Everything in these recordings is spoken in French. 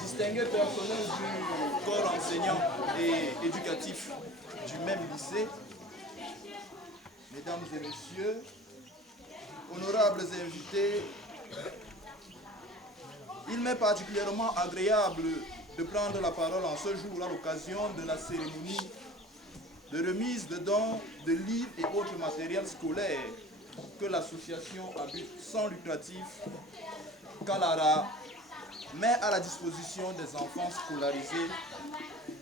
Distingués personnels du corps enseignant et éducatif du même lycée, mesdames et messieurs, honorables invités, il m'est particulièrement agréable de prendre la parole en ce jour à l'occasion de la cérémonie de remise de dons de livres et autres matériels scolaires que l'association à but sans lucratif Kalara met à la disposition des enfants scolarisés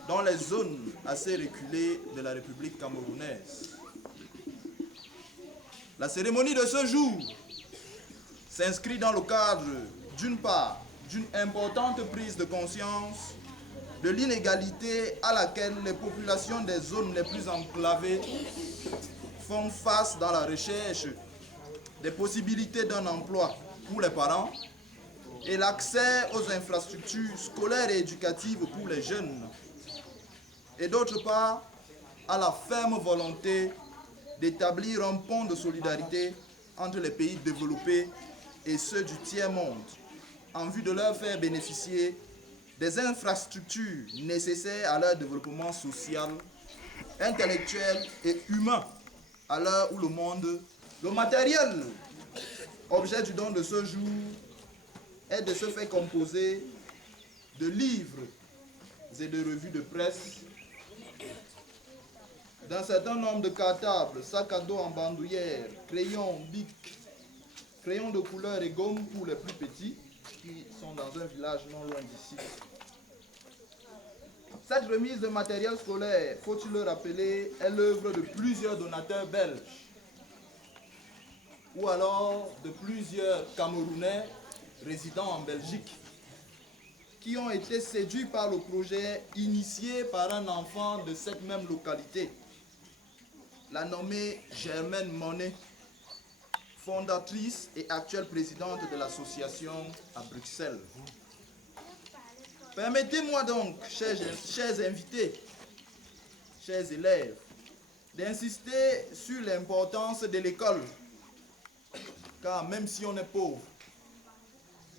dans les zones assez reculées de la République camerounaise. La cérémonie de ce jour s'inscrit dans le cadre, d'une part, d'une importante prise de conscience de l'inégalité à laquelle les populations des zones les plus enclavées font face dans la recherche des possibilités d'un emploi pour les parents et l'accès aux infrastructures scolaires et éducatives pour les jeunes. Et d'autre part, à la ferme volonté d'établir un pont de solidarité entre les pays développés et ceux du tiers-monde, en vue de leur faire bénéficier des infrastructures nécessaires à leur développement social, intellectuel et humain, à l'heure où le matériel, objet du don de ce jour, est de se faire composer de livres et de revues de presse, d'un certain nombre de cartables, sacs à dos en bandoulière, crayons, bics, crayons de couleur et gomme pour les plus petits, qui sont dans un village non loin d'ici. Cette remise de matériel scolaire, faut-il le rappeler, est l'œuvre de plusieurs donateurs belges, ou alors de plusieurs Camerounais résidant en Belgique, qui ont été séduits par le projet initié par un enfant de cette même localité, la nommée Germaine Monet, fondatrice et actuelle présidente de l'association à Bruxelles. Permettez-moi donc, chers invités, chers élèves, d'insister sur l'importance de l'école. Car même si on est pauvre,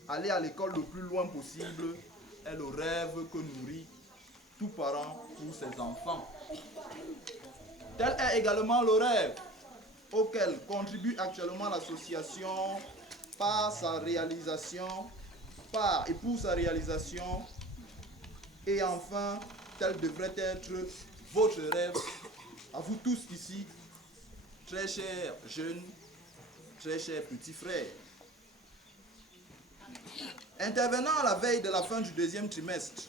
aller à l'école le plus loin possible est le rêve que nourrit tout parent pour ses enfants. Tel est également le rêve auquel contribue actuellement l'association par sa réalisation, et pour sa réalisation. Et enfin, tel devrait être votre rêve, à vous tous ici, très chers jeunes, très chers petits frères. Intervenant à la veille de la fin du deuxième trimestre,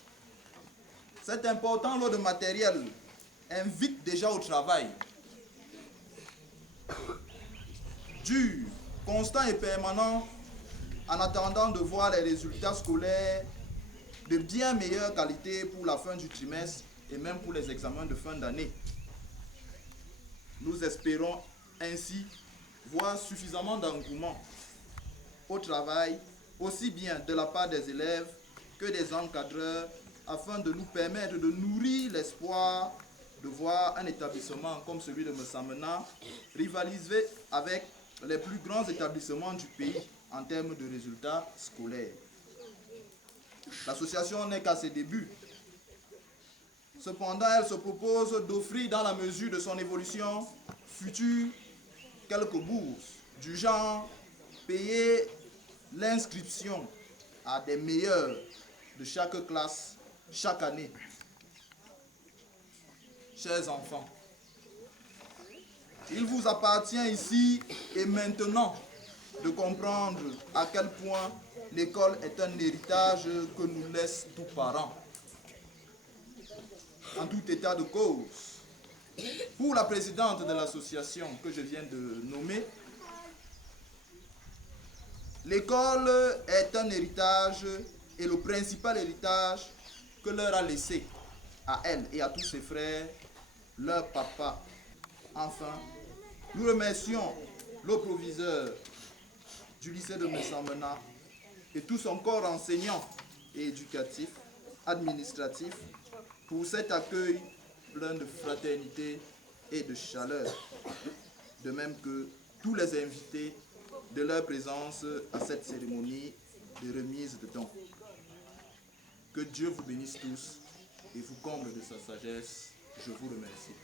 cet important lot de matériel invite déjà au travail. Dur, constant et permanent, en attendant de voir les résultats scolaires de bien meilleure qualité pour la fin du trimestre et même pour les examens de fin d'année. Nous espérons ainsi voir suffisamment d'engouement au travail, aussi bien de la part des élèves que des encadreurs, afin de nous permettre de nourrir l'espoir de voir un établissement comme celui de Messamena rivaliser avec les plus grands établissements du pays en termes de résultats scolaires. L'association n'est qu'à ses débuts. Cependant, elle se propose d'offrir, dans la mesure de son évolution future, quelques bourses du genre payer l'inscription à des meilleurs de chaque classe chaque année. Chers enfants, il vous appartient ici et maintenant de comprendre à quel point l'école est un héritage que nous laissent tous parents. En tout état de cause, pour la présidente de l'association que je viens de nommer, l'école est un héritage et le principal héritage que leur a laissé à elle et à tous ses frères, leur papa. Enfin, nous remercions le proviseur du lycée de Messamena et tout son corps enseignant et éducatif, administratif, pour cet accueil plein de fraternité et de chaleur, de même que tous les invités de leur présence à cette cérémonie de remise de dons. Que Dieu vous bénisse tous et vous comble de sa sagesse. Je vous remercie.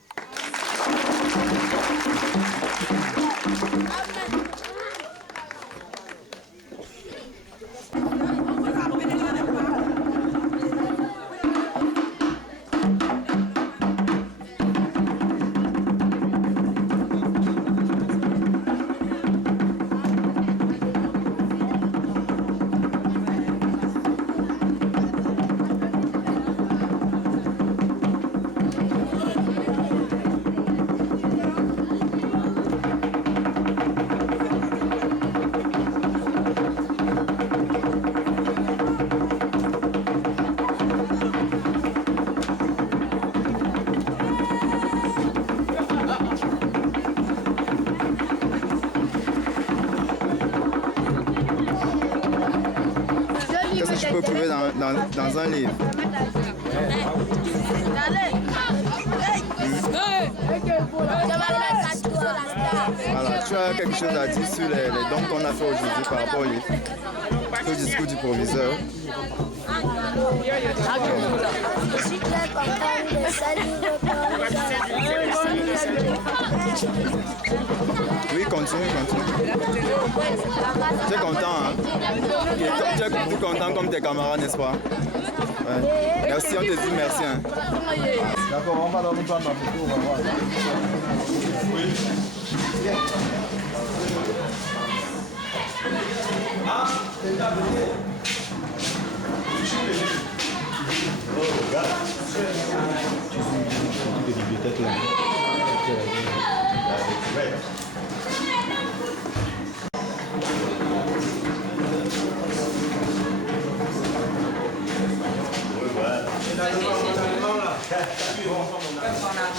Qu'est-ce que je peux trouver dans un livre? Voilà, tu as quelque chose à dire sur les dons qu'on a fait aujourd'hui par rapport au livre? Le discours du proviseur. Je suis très contente de ce livre. Oui, continue. Tu es content, hein? Tu es plus content comme tes camarades, n'est-ce pas? Ouais. Merci, on te dit merci. Hein. D'accord, on va donc prendre la photo, on va voir.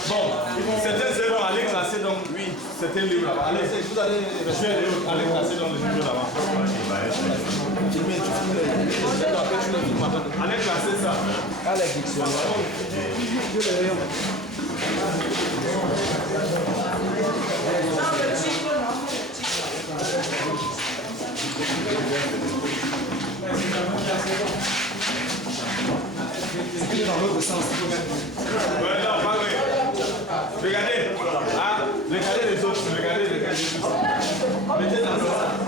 Bon, c'était zéro, allez classer donc, oui, c'était le livre là-bas. Allez, vous allez classer dans le livre là-bas. Allez classer ça. Allez, dans l'autre sens. Ouais, non, pas vrai. Regardez. Ah, regardez les autres. Regardez les autres. Mettez dans l'autre sens.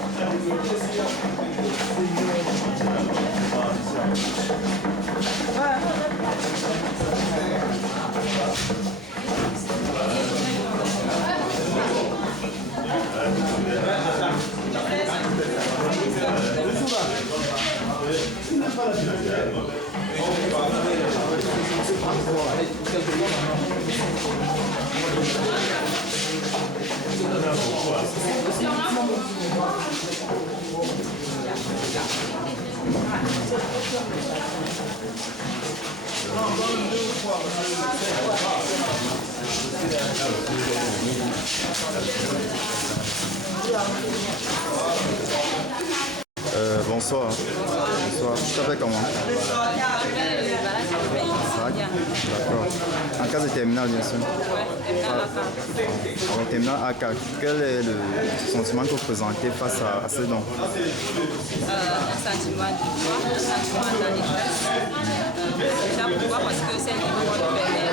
Bonsoir. Bonsoir. Tu t'appelles comment? D'accord. En classe de terminale, bien sûr. En terminale AK. Quel est le sentiment que vous présentez face à ces dons? Un sentiment de joie, un sentiment d'allégresse. Déjà pourquoi? Parce que c'est livre qui nous permet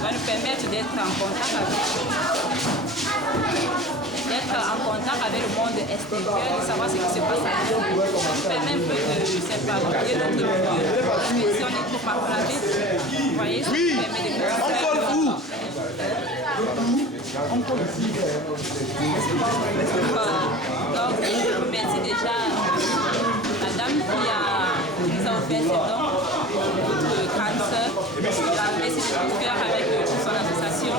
ça va nous permettre d'être en contact avec le monde extérieur, de savoir ce qui se passe à nous. Ça nous permet un peu de s'épanouir notre milieu. Si on est trop par la vie, vous voyez, ça nous permet de Donc, je remercie déjà la dame qui nous a offert ses dons, notre grande sœur. Je la remercie de tout cœur avec son association.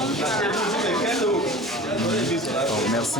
Merci.